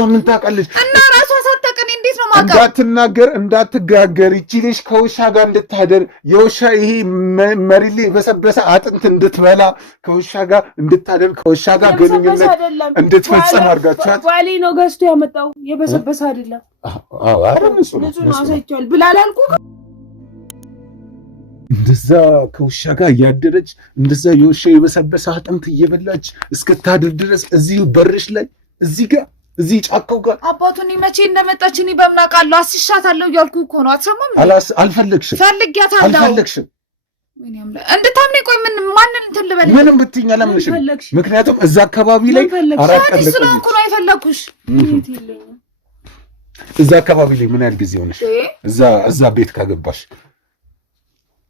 ምን ታውቃለች? እና ራሷ ሳታውቅን እንዴት ነው ማውቃት? እንዳትናገር እንዳትጋገር ይቺ ልጅ ከውሻ ጋር እንድታደር የውሻ ይሄ መሪሌ በሰበሰ አጥንት እንድትበላ ከውሻ ጋር እንድታደር ከውሻ ጋር ግንኙነት እንድትፈጸም አድርጋችኋት። ባሌ ነው ገዝቶ ያመጣው። የበሰበሰ አይደለም። አዎ ንጹህ ነው አሳይቷል ብላል አልኩ። እንደዛ ከውሻ ጋር እያደረች እንደዛ የውሻ የበሰበሰ አጥንት እየበላች እስክታድር ድረስ እዚህ በርሽ ላይ እዚህ ጫካው ጋር አባቱን መቼ እንደመጣች እኔ በምን አውቃለሁ? አስሻታለሁ እያልኩ እኮ ነው። አትሰማም? አልፈለግሽም። ፈልጊያታለሁ። አልፈለግሽም እንድታምኔ። ቆይ ማንን እንትን ልበል? ምንም ብትይኝ አላምንሽም። ምክንያቱም እዛ አካባቢ ላይ 4 ቀን ስለሆንኩ ነው የፈለግኩሽ። እዛ አካባቢ ላይ ምን ያህል ጊዜ ሆነሽ? እዛ ቤት ካገባሽ?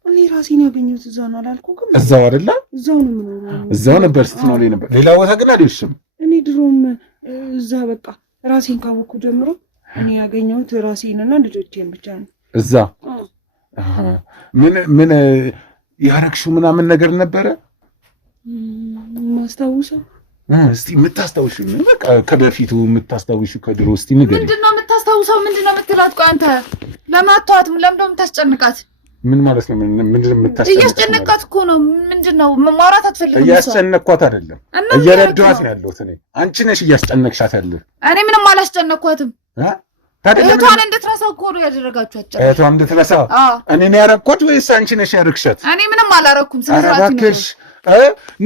እኔ ራሴን ያገኘሁት እዛ ነው አላልኩህ? እዛው አይደለ? እዛው ነው የምኖረው። እዛው ነበር ስትኖሪ ነበር። ሌላ ቦታ ግን አልሄድሽም? እኔ ድሮም እዛ በቃ ራሴን ካወኩ ጀምሮ እኔ ያገኘሁት ራሴንና ልጆቼን ብቻ ነው። እዛ ምን ያረግሽው ምናምን ነገር ነበረ? ማስታውሰው እስቲ የምታስታውሺው በቃ ከበፊቱ የምታስታውሺው ከድሮ እስቲ ንገሪኝ። ምንድነው የምታስታውሰው? ምንድነው የምትላት? ቆይ አንተ ለማታዋትም ለምንድነው የምታስጨንቃት? ምን ማለት ነው? ምንድነው የምታስጨንቃት? እያስጨነቃት እኮ ነው። ምንድነው ማውራት አትፈልግም? እያስጨነቅኳት አይደለም፣ እየረዳኋት ነው ያለሁት እኔ። አንቺ ነሽ እያስጨነቅሻት ያለሁ። እኔ ምንም አላስጨነቅኳትም። እህቷን እንድትረሳ እኮ ነው ያደረጋችኋት። እህቷን እንድትረሳ እኔ ነው ያደረኳት ወይስ አንቺ ነሽ ያደረግሻት? እኔ ምንም አላረኩም። ስለዚህ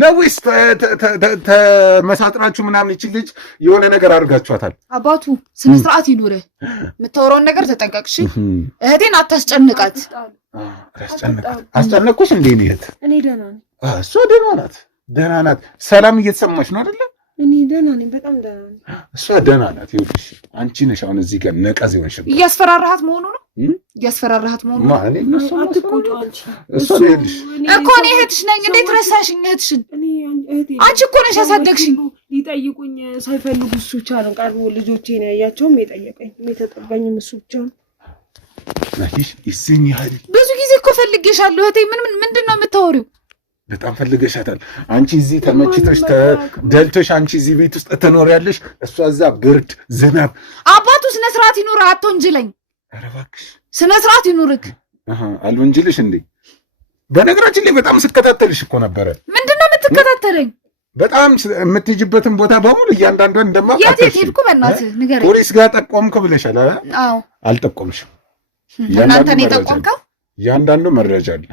ነው ወይስ ተመሳጥራችሁ ምናምን ይቺ ልጅ የሆነ ነገር አድርጋችኋታል? አባቱ ስነ ስርዓት ይኑርህ። የምታወራውን ነገር ተጠንቀቅሽ። እህቴን አታስጨንቃት። አስጨነቅኩሽ እንዴ? እህት እኔ ደህና ነኝ። እሷ ደህና ናት፣ ደህና ናት። ሰላም እየተሰማሽ ነው አይደለ? እኔ ደህና ነኝ፣ በጣም ደህና ነኝ። እሷ ደህና ናት። ይኸውልሽ አንቺ ነሽ አሁን እዚህ ጋር ነቀዝ ይሆንሽ። እያስፈራራሃት መሆኑ ነው። እያስፈራራሃት መሆኑ ነው። ማለት ነው። አትቆጡ አንቺ። እሷ ይኸውልሽ እኮ እኔ እህትሽ ነኝ። እንዴት ረሳሽኝ? እህትሽን አንቺ እኮ ነሽ ያሳደግሽኝ። ሊጠይቁኝ ሳይፈልጉ እሱ ብቻ ነው ቀርቦ ልጆቼን ያያቸውም የጠየቀኝ የተጠባኝም እሱ ብቻ ነው። ብዙ ጊዜ እኮ ፈልጌሻለሁ እህቴ። ምንድን ነው የምታወሪው? በጣም ፈልገሻታል። አንቺ እዚህ ተመችቶሽ ተደልቶሽ አንቺ እዚህ ቤት ውስጥ ትኖሪያለሽ፣ እሷ እዛ ብርድ ዝናብ። አባቱ ስነ ስርዓት ይኑርህ፣ አትወንጅለኝ። ኧረ እባክሽ ስነ ስርዓት ይኑርህ። አልወንጅልሽ እንዴ? በነገራችን ላይ በጣም ስከታተልሽ እኮ ነበረ። ምንድን ነው የምትከታተለኝ? በጣም የምትሄጂበትን ቦታ በሙሉ እያንዳንዷን እንደማውቃት። የት ሄድኩ? በእናትህ ንገረኝ። ፖሊስ ጋር ጠቆምክ ብለሻል። አዎ አልጠቆምሽም። እናንተ ነው የጠቆምከው? እያንዳንዱ መረጃ አለ።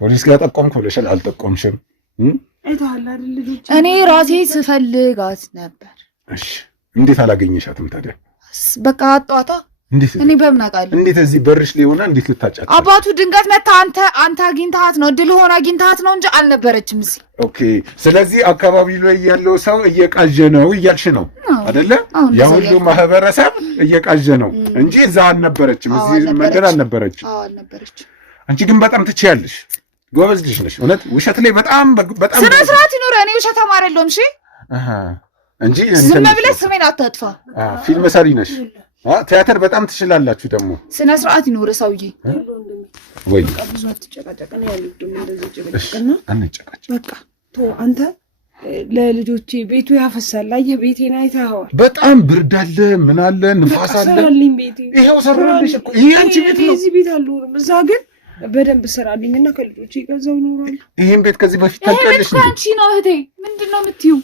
ፖሊስ ጋር ጠቆምክ ብለሻል። አልጠቆምሽም። እኔ ራሴ ስፈልጋት ነበር። እሺ እንዴት አላገኘሻትም ታዲያ? በቃ አጧታ። እንዴት እኔ በምን አውቃለሁ? እንዴት እዚህ በርሽ ላይ ሆና እንዴት ልታጫጭ? አባቱ ድንገት መታ። አንተ አግኝተሃት ነው፣ ድል ሆና አግኝተሃት ነው እንጂ አልነበረችም እዚህ። ኦኬ። ስለዚህ አካባቢው ላይ ያለው ሰው እየቃዠ ነው እያልሽ ነው አይደለ? ያ ሁሉ ማህበረሰብ እየቃዠ ነው እንጂ እዛ አልነበረችም፣ እዚህ መንደር አልነበረችም። አዎ አልነበረችም። አንቺ ግን በጣም ትችያለሽ፣ ጎበዝ ልጅ ነሽ። እውነት ውሸት ላይ በጣም ስነ ስርዓት ይኑርህ። እኔ ውሸታም አይደለሁም። እሺ እንጂ ዝም ብለህ ስሜን አታጥፋ። ፊልም ሰሪ ነሽ። ቲያትር በጣም ትችላላችሁ። ደግሞ ስነ ስርዓት ይኑርህ ሰውዬ። ወይ ብዙ አትጨቃጨቅና ያለው ደግሞ እንደዚህ ጨቃጨቅና አንጨቃጨቅ። በቃ ቶ አንተ ለልጆቼ ቤቱ ያፈሳል። አየህ ቤቴን አይተኸዋል። በጣም ብርድ አለ፣ ምን አለ፣ ንፋስ አለ። ሰራልኝ ቤቴ። ይሄው ሰራልሽ እኮ። ይሄ አንቺ ቤት ነው። እዚህ ቤት አልኖርም። እዛ ግን በደንብ ስራልኝና ከልጆቼ ገዛው እኖራለሁ። ይሄን ቤት ከዚህ በፊት ታውቂያለሽ? ይሄ አንቺ ነው እህቴ። ምንድን ነው የምትይው?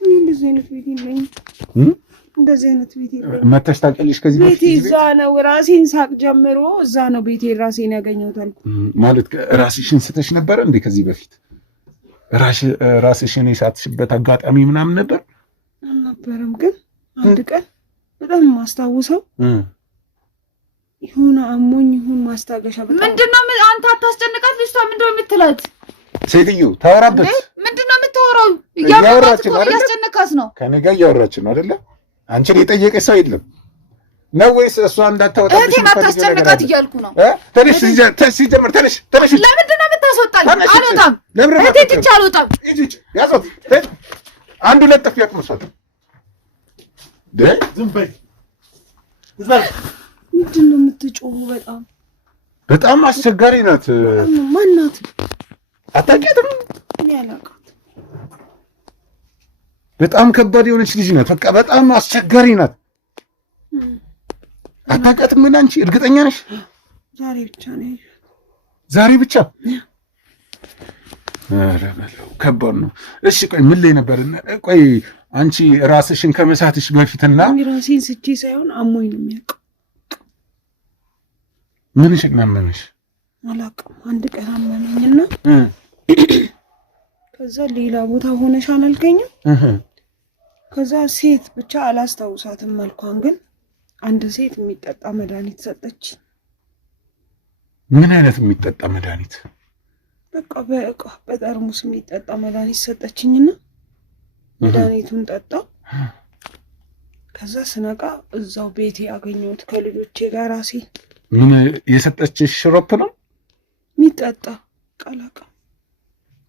እንደዚህ አይነት ቤት የለኝም። እንደዚህ አይነት ቤት የለኝም። መተሽ ታውቂያለሽ? ከዚህ በፊት ቤቴ እዛ ነው። ራሴን ሳቅ ጀምሮ እዛ ነው ቤቴ። ራሴን ያገኘሁት አልኩ ማለት ራስሽን ስተሽ ነበረ እንዴ? ከዚህ በፊት ራስሽን የሳትሽበት አጋጣሚ ምናምን ነበር? አልነበረም። ግን አንድ ቀን በጣም የማስታውሰው ይሁን አሞኝ ይሁን ማስታገሻ በጣም ምንድነው? አንተ አታስጨንቃት። ልጅቷ ምንድነው የምትላት? ሴትዮ ታወራበት። ምንድነው የምታወራው? እያወራች ነው፣ እያስጨነቃት ነው። ከኔ ጋር እያወራች ነው አይደለ? አንቺን የጠየቀ ሰው የለም ነው ወይስ እሷ እንዳታወጣብሽ? እህቴን አታስጨንቃት እያልኩ ነው። ተነሽ፣ ሲጀምር ተነሽ። ለምንድን ነው የምታስወጣኝ? አልወጣም። እህቴ ትቼ አልወጣም። ያዟት። አንዱ ለጥፍ ያቅምሷት። ዝም በይ። ምንድን ነው የምትጮሁ? በጣም አስቸጋሪ ናት። ማናት? አታውቂያትም? እኔ አላውቃትም። በጣም ከባድ የሆነች ልጅ ናት። በቃ በጣም አስቸጋሪ ናት። አታውቂያትም? ምን አንቺ እርግጠኛ ነሽ? ዛሬ ብቻ ነው። ዛሬ ብቻ? ኧረ በለው ከባድ ነው። እሺ ቆይ ምን ላይ ነበር? ቆይ አንቺ ራስሽን ከመሳትሽ በፊትና ራሴን ስቼ ሳይሆን አሞኝ ነው የሚያውቀው። ምንሽ እናመንሽ? አላውቅም። አንድ ቀን አመመኝና ከዛ ሌላ ቦታ ሆነሻል አልከኝም። ከዛ ሴት ብቻ አላስታውሳትም መልኳን፣ ግን አንድ ሴት የሚጠጣ መድኃኒት ሰጠች። ምን አይነት የሚጠጣ መድኃኒት? በቃ በእቃ በጠርሙስ የሚጠጣ መድኃኒት ሰጠችኝና መድኃኒቱን ጠጣ። ከዛ ስነቃ እዛው ቤቴ ያገኘሁት ከልጆቼ ጋር ራሴ። ምን የሰጠችሽ ሽሮፕ ነው የሚጠጣ ቀላቃ?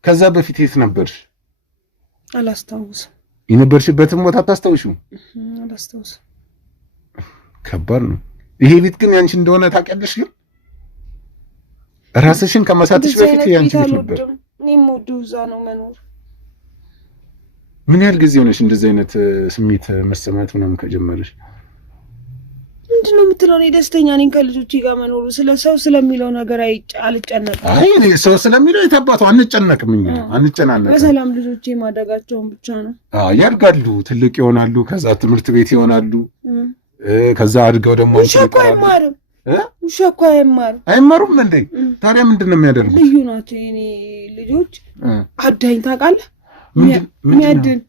ከዛ በፊት የት ነበርሽ? አላስታውስም። የነበርሽበትን ቦታ አታስታውሽም? አላስታውስም። ከባድ ነው። ይሄ ቤት ግን ያንቺ እንደሆነ ታውቂያለሽ? ግን ራስሽን ከመሳትሽ በፊት ያንቺ ቤት ነበር። እኔም ወዲሁ እዛ ነው መኖር። ምን ያህል ጊዜ ሆነሽ እንደዚህ አይነት ስሜት መሰማት ምናምን ከጀመረሽ? ምንድነው የምትለው? እኔ ደስተኛ ነኝ ከልጆቼ ጋር መኖሩ። ስለ ሰው ስለሚለው ነገር አልጨነቅም። አይ እኔ ሰው ስለሚለው የታባቱ አንጨነቅም፣ እኛ አንጨናነቅም። በሰላም ልጆቼ ማደጋቸውን ብቻ ነው። ያድጋሉ፣ ትልቅ ይሆናሉ፣ ከዛ ትምህርት ቤት ይሆናሉ፣ ከዛ አድገው ደግሞ ውሻ እኮ አይማርም። ውሻ እኮ አይማሩም እንዴ? ታዲያ ምንድነው የሚያደርጉት? ልዩ ናቸው የኔ ልጆች። አዳኝ ታውቃለህ? የሚያድን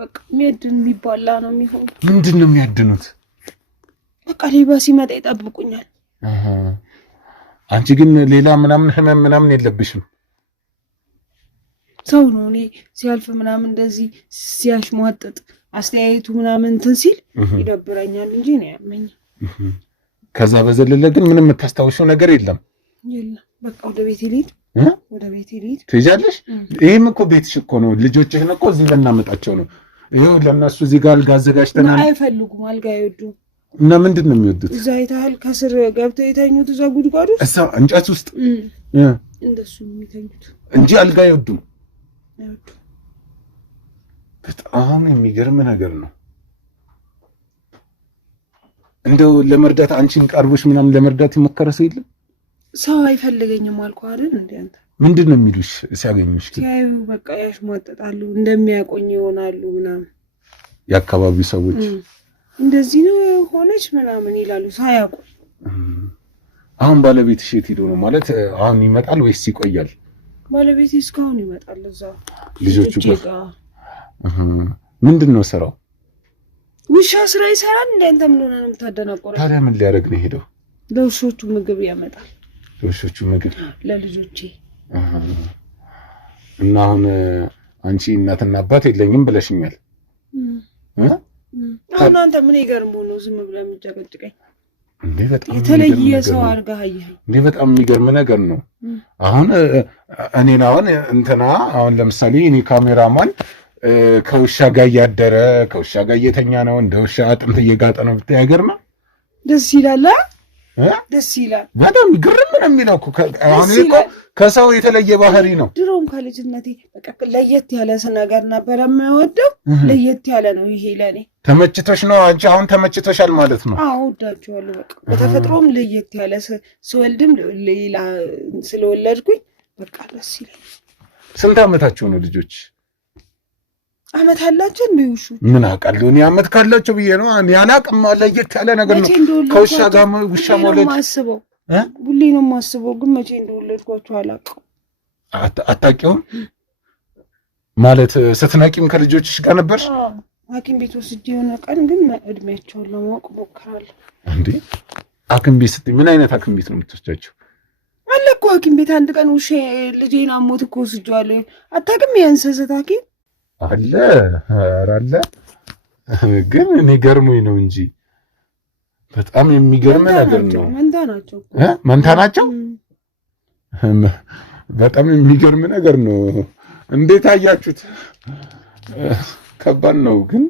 በቃ የሚያድን የሚባላ ነው የሚሆን። ምንድነው የሚያድኑት? በቃ ሌባ ሲመጣ ይጠብቁኛል። አንቺ ግን ሌላ ምናምን ህመም ምናምን የለብሽም? ሰው ነው እኔ ሲያልፍ ምናምን እንደዚህ ሲያሽሟጥጥ አስተያየቱ ምናምን እንትን ሲል ይደብረኛል እንጂ ነው ያመኝ። ከዛ በዘለለ ግን ምንም የምታስታውሽው ነገር የለም? የለም። በቃ ወደ ቤት ልሂድ፣ ወደ ቤት ልሂድ። ትሄጃለሽ? ይሄም እኮ ቤትሽ እኮ ነው። ልጆችህን እኮ እዚህ ልናመጣቸው ነው። ይኸው ለእነሱ እዚህ ጋር አልጋ አዘጋጅተናል። አይፈልጉም፣ አልጋ አይወዱም። እና ምንድን ነው የሚወዱት? እዛ አይተሃል? ከስር ገብተው የተኙት እዛ ጉድጓድ ውስጥ እዛ እንጨት ውስጥ እንደሱ ነው የሚተኙት እንጂ አልጋ አይወዱም። በጣም የሚገርም ነገር ነው። እንደው ለመርዳት አንቺን ቀርቦሽ ምናምን ለመርዳት የሞከረ ሰው የለም? ሰው አይፈልገኝም አልኩህ አይደል? እንደ አንተ ምንድን ነው የሚሉሽ ሲያገኙሽ? ሲያዩ በቃ ያሽሟጠጣሉ፣ እንደሚያቆኝ ይሆናሉ ምናምን። የአካባቢው ሰዎች እንደዚህ ነው ሆነች ምናምን ይላሉ ሳያውቁ። አሁን ባለቤትሽ የት ሄዶ ነው ማለት? አሁን ይመጣል ወይስ ይቆያል? ባለቤቴ እስካሁን ይመጣል እዛው ልጆቹ ጋር። ምንድን ነው ስራው? ውሻ ስራ ይሰራል እንዴ? አንተ ምን ሆነህ ነው የምታደናቆረው? ታዲያ ምን ሊያደርግ ነው ሄደው? ለውሾቹ ምግብ ያመጣል። ለውሾቹ ምግብ ለልጆቼ። እና አሁን አንቺ እናትና አባት የለኝም ብለሽኛል። አሁን አንተ ምን ይገርምህ ነው ዝም ብለህ የምትጨቀጭቀኝ? እንዴ በጣም የተለየ ሰው አድርገህ አየኸኝ። እንዴ በጣም የሚገርም ነገር ነው። አሁን እኔን አሁን እንትና አሁን ለምሳሌ እኔ ካሜራማን ከውሻ ጋር እያደረ ከውሻ ጋር እየተኛ ነው፣ እንደ ውሻ አጥንት እየጋጠ ነው ብታይ አይገርምም? ደስ ይላል። ደስ ይላል። በጣም ግርም ነው የሚለው እኮ። አሁን እኮ ከሰው የተለየ ባህሪ ነው። ድሮም ከልጅነቴ በቃ ለየት ያለ ነገር ነበር የማይወደው። ለየት ያለ ነው ይሄ ለኔ። ተመችቶሽ ነው አንቺ አሁን ተመችቶሻል ማለት ነው? አዎ ወዳቸዋለሁ። በቃ በተፈጥሮም ለየት ያለ ስወልድም ሌላ ስለወለድኩኝ በቃ ደስ ይላል። ስንት ዓመታቸው ነው ልጆች? ዓመት አላቸው እንደ ውሹ? ምን አውቃለሁ እኔ ዓመት ካላቸው ብዬ ነው። እኔ አላውቅም። ለየት ያለ ነገር ነው ከውሻ ጋር ውሻ መውለድ። ሁሌ ነው የማስበው፣ ግን መቼ እንደወለድኳቸው አላውቅም። አታውቂውም ማለት? ስትነቂም ከልጆችሽ ጋር ነበር? ሐኪም ቤት ወስጄ የሆነ ቀን ግን እድሜያቸውን ለማወቅ ሞክራለሁ። እንዴ ሐኪም ቤት ስትይ ምን አይነት ሐኪም ቤት ነው የምትወስጃቸው? አለ እኮ ሐኪም ቤት አንድ ቀን ውሻ ልጄን አሞት እኮ ወስጄዋለሁ። አታውቅም? የእንስሳት ሐኪም አለ አለ። ግን እኔ ገርሞኝ ነው እንጂ በጣም የሚገርም ነገር ነው። መንታ ናቸው መንታ ናቸው። በጣም የሚገርም ነገር ነው። እንዴት አያችሁት? ከባድ ነው ግን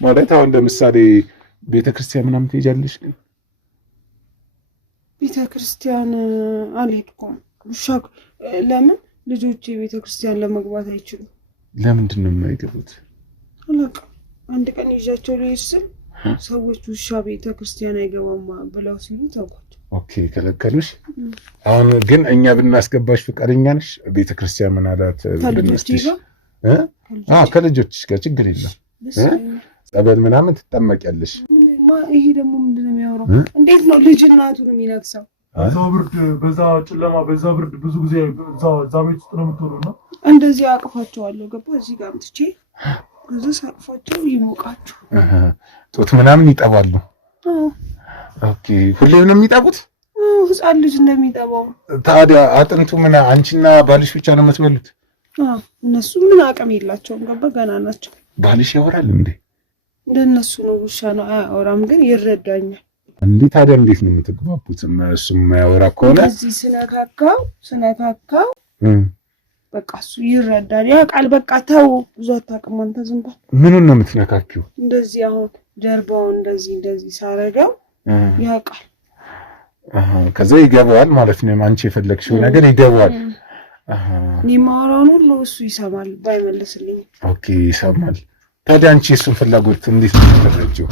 ማለት አሁን ለምሳሌ ቤተክርስቲያን ምናምን ትሄጃለሽ? ግን ቤተክርስቲያን አልሄድኩም። ውሻ ለምን ልጆቼ ቤተክርስቲያን ለመግባት አይችሉም? ለምንድን ነው የማይገቡት? አላውቅም። አንድ ቀን ይዣቸው ልሄድ ስል ሰዎች ውሻ ቤተክርስቲያን አይገባም ብለው ሲሉ ተውኳቸው። ኦኬ ከለከሉሽ? አሁን ግን እኛ ብናስገባሽ ፈቃደኛ ነሽ? ቤተክርስቲያን ምን አላት? ከልጆችሽ ጋር ችግር የለም። ጸበል ምናምን ትጠመቂያለሽ። ይሄ ደግሞ ምንድን ነው የሚያወራው? እንዴት ነው ልጅ እናቱን የሚነክሰው? በዛ ብርድ፣ በዛ ጨለማ፣ በዛ ብርድ ብዙ ጊዜ እዛ ቤት ውስጥ ነው የምትውለው ነው። እንደዚህ አቅፋቸዋለሁ። ገባ እዚህ ጋር አምጥቼ ከዛ ሳቅፋቸው ይሞቃቸው። ጡት ምናምን ይጠባሉ። ኦኬ ሁሌም ነው የሚጠቡት? ህፃን ልጅ እንደሚጠባው። ታዲያ አጥንቱ ምን አንቺና ባልሽ ብቻ ነው የምትበሉት? እነሱ ምን አቅም የላቸውም። ገባ ገና ናቸው። ባልሽ ያወራል እንዴ? እንደነሱ ነው። ውሻ ነው አያወራም፣ ግን ይረዳኛል። እንዴ ታዲያ እንዴት ነው የምትግባቡት? እሱ የማያወራ ከሆነ እዚህ ስነካካው በቃ እሱ ይረዳል፣ ያውቃል። በቃ ተው ብዙ አታውቅም አንተ ዝም በል። ምኑን ነው የምትነካኪው? እንደዚህ አሁን ጀርባውን እንደዚህ ሳረጋው ያውቃል። ከዛ ይገባዋል ማለት ነው። አንቺ የፈለግሽው ነገር ይገባዋል። እኔ የማወራውን ሁሉ እሱ ይሰማል ባይመልስልኝ። ኦኬ ይሰማል። ታዲያ አንቺ እሱን ፍላጎት እንዴት ነው የምትረጂው?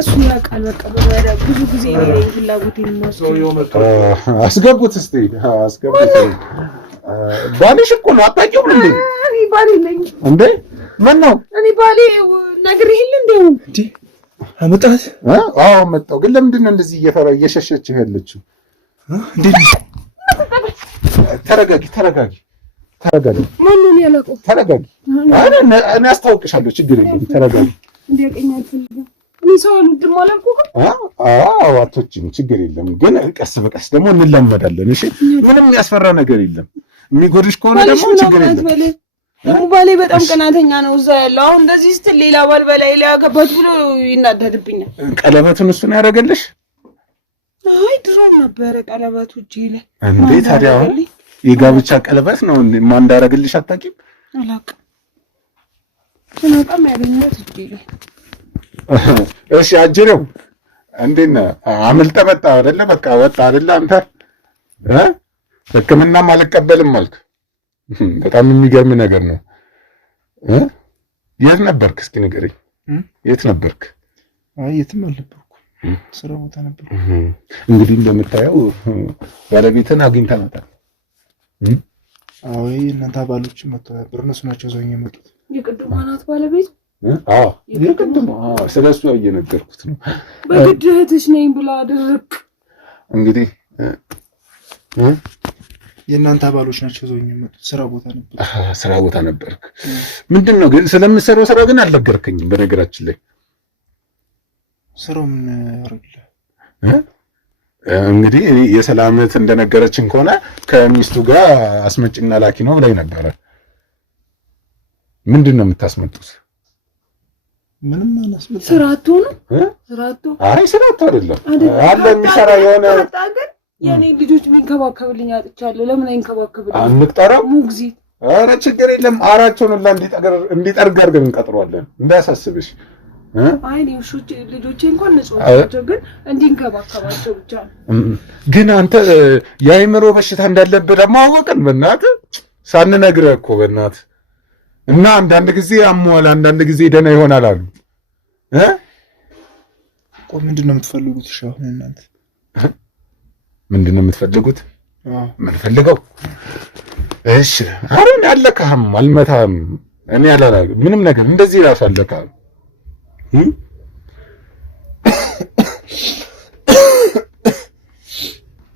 እሱ ያውቃል። በቃ በወደ ብዙ ጊዜ ፍላጎቴን አስገቡት እስቲ አስገቡት። ባልሽ እኮ ነው አታውቂውም እንዴ? እኔ ባሌ ነኝ እንዴ? ምን ነው እኔ ባሌ ነግሬህ እንደው እንዴ? አመጣት? አዎ መጣው። ግን ለምንድን ነው እንደዚህ እየሸሸችህ ያለችው? እንዴ? ተረጋጊ። ማንንም ያላቀው ተረጋጊ። እኔ አስታውቅሻለሁ። ችግር የለም ተረጋጊ። እንዲያቀኝ አልፈልግም። እኔ ሰው አልወድም አላልኩህ? አዎ አቶችም ችግር የለም። ግን ቀስ በቀስ ደግሞ እንለመዳለን። እሺ ምንም የሚያስፈራ ነገር የለም። የሚጎድሽ ከሆነ ደግሞ ችግር የለም። ደግሞ ባሌ በጣም ቀናተኛ ነው። እዛ ያለው አሁን እንደዚህ ስትል ሌላ ባል በላይ ላይ ያገባት ብሎ ይናደድብኛል። ቀለበቱን እሱን ያደረገልሽ? አይ ድሮ ነበረ ቀለበቱ እጄ ላይ። እንዴ ታዲያ አሁን የጋብቻ ቀለበት ነው ማን እንዳደረገልሽ አታውቂም? አላውቅም። ስናጣም ያገኘሁት እጄ ላይ። እሺ አጅሬው እንዴት ነህ? አምልጠህ መጣ አይደለ? በቃ ወጣ አይደለ? አንተ ሕክምናም አልቀበልም አልክ። በጣም የሚገርም ነገር ነው። የት ነበርክ? እስኪ ንገረኝ። የት ነበርክ? አይ የትም አልነበርኩም፣ ስራ ቦታ ነበር። እንግዲህ እንደምታየው ባለቤትን አግኝተናታል። አዎ እናንተ አባሎች መጥተው ነበር። እነሱ ናቸው ዘውኝ የመጡት። የቅድሟ ናት ባለቤት? አዎ የቅድሟ። ስለሱ እየነገርኩት ነው። በግድ እህትሽ ነኝ ብላ አደረክ። እንግዲህ የእናንተ አባሎች ናቸው ዘውኝ የመጡት። ስራ ቦታ ነበር። ስራ ቦታ ነበርክ? ምንድን ነው ግን ስለምትሰራው ስራ ግን አልነገርከኝም። በነገራችን ላይ ስራው ምን ያደርግልህ? እንግዲህ የሰላምት እንደነገረችን ከሆነ ከሚስቱ ጋር አስመጭና ላኪ ነው ላይ ነበረ። ምንድን ነው የምታስመጡት? ምንም አናስመጣም። ስራቱ ነው ስራቱ። አይ ስራቱ አይደለም አለ የሚሰራ የሆነ የኔ ልጆች የሚንከባከብልኝ አጥቻለሁ። ለምን አይንከባከብልኝ? አንቅጠረው ሙግዚት። ኧረ ችግር የለም። አራቸውን ሁላ እንዲጠርግ አድርገን እንቀጥሯለን። እንዳያሳስብሽ። አይ ልጆቼ እንኳን ንጹህ ናቸው፣ ግን እንዲንከባከባቸው ብቻ ነው። ግን አንተ የአእምሮ በሽታ እንዳለብህ ደግሞ አወቅን። በእናትህ ሳንነግርህ እኮ በእናትህ እና አንዳንድ ጊዜ አሟል፣ አንዳንድ ጊዜ ደህና ይሆናል አሉ። ቆይ ምንድን ነው የምትፈልጉት? እሺ አሁን እናንተ ምንድን ነው የምትፈልጉት? ምን ፈልገው? እሺ ኧረ እኔ አለካህም፣ አልመታህም። እኔ አላደርግም ምንም ነገር እንደዚህ ራሱ አለካህም።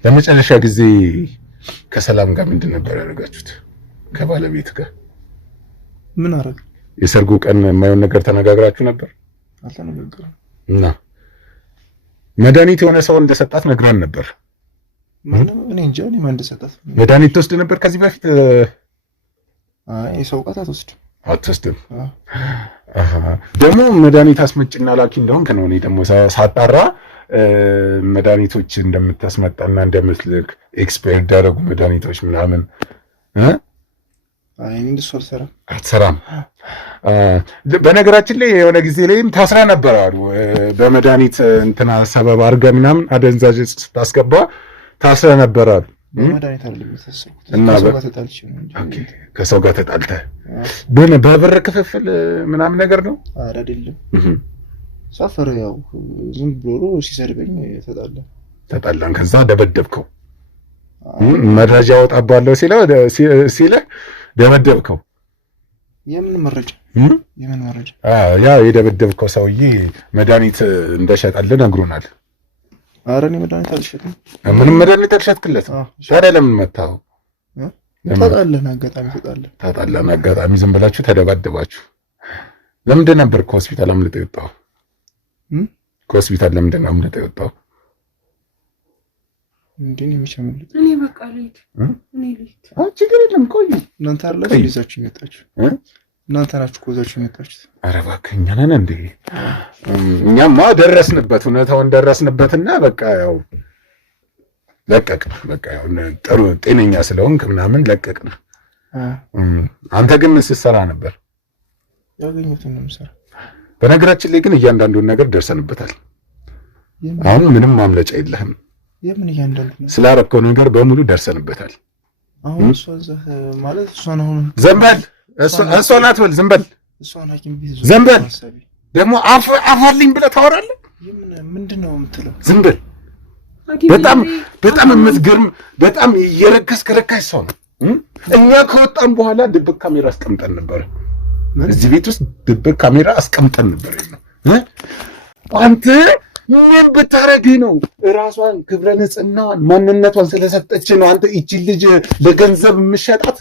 ለመጨረሻ ጊዜ ከሰላም ጋር ምንድን ነበር ያደረጋችሁት? ከባለቤት ጋር ምን አደረግ? የሰርጉ ቀን የማይሆን ነገር ተነጋግራችሁ ነበር? አልተነጋገርንም። እና መድኃኒት የሆነ ሰው እንደሰጣት ነግራን ነበር። እኔ እንጃ እኔ ማን እንደሰጣት። መድኃኒት ትወስድ ነበር ከዚህ በፊት? አይ ሰው ቃት አትወስድም። ደግሞ መድኃኒት አስመጭና ላኪ እንደሆንክ ነው። እኔ ደግሞ ሳጣራ መድኃኒቶች እንደምታስመጣና እንደምትልክ ኤክስፓየርድ ያደረጉ መድኃኒቶች ምናምን። አይ እንደሱ አትሰራም። በነገራችን ላይ የሆነ ጊዜ ላይም ታስራ ነበር አሉ። በመድኃኒት እንትና ሰበብ አድርጋ ምናምን አደንዛዥ ስታስገባ ታስራ ነበር አሉ። በመድኃኒት አይደለም የተሰሰኩት እና ከሰው ጋር ተጣልተህ በብር ክፍፍል ምናምን ነገር ነው? ኧረ አይደለም። ሰፈር ያው ዝም ብሎ ሲሰድበኝ ተጣላን። ከዛ ደበደብከው። መረጃ አወጣባለሁ ሲለህ ደበደብከው። የምን መረጃ? ያው የደበደብከው ሰውዬ መድኃኒት እንደሸጠልህ ነግሮናል። ኧረ እኔ መድኃኒት አልሸጥም። ምንም መድኃኒት አልሸጥክለትም። ታዲያ ለምን መታው? ተጣላን አጋጣሚ ዝም ብላችሁ ተደባደባችሁ። ለምንድን ነበር ከሆስፒታል አምልጠህ የወጣው? ከሆስፒታል ለምንድን ነው አምልጠህ የወጣው? እንዴ ነው የሚቸምልት? እኔ በቃ ልሂድ። ችግር የለም ቆይ። እናንተ አይደላችሁ ይዛችሁ የመጣችሁ? እናንተ ናችሁ እኮ ይዛችሁ የመጣችሁት። ኧረ እባክህ እኛ ነን እንዴ? እኛማ ደረስንበት፣ እውነታውን ደረስንበትና በቃ ያው ለቀቅን። በቃ ያው ጥሩ ጤነኛ ስለሆንክ ምናምን ለቀቅን። አንተ ግን ስትሰራ ነበር? ያገኘሁትን ነው የምሰራ። በነገራችን ላይ ግን እያንዳንዱን ነገር ደርሰንበታል። አሁን ምንም ማምለጫ የለህም። የምን እያንዳንዱ ነገር? ስላረከው ነገር በሙሉ ደርሰንበታል። አሁን እሷ ማለት እሷን አሁን ዘንበል እሷ ናት በል ዝም በል እሷን ሐኪም ቤት ዝም በል ደግሞ አፋልኝ ብለህ ታወራለህ። ምንድን ነው የምትለው? ዝም በል በጣም የምትገርም በጣም የረከስክ ረካሽ ሰው ነው። እኛ ከወጣን በኋላ ድብቅ ካሜራ አስቀምጠን ነበር። እዚህ ቤት ውስጥ ድብቅ ካሜራ አስቀምጠን ነበር። አንተ ምን ብታረግህ ነው? ራሷን ክብረ ንጽህናዋን ማንነቷን ስለሰጠች ነው አንተ ይቺ ልጅ ለገንዘብ የምትሸጣት?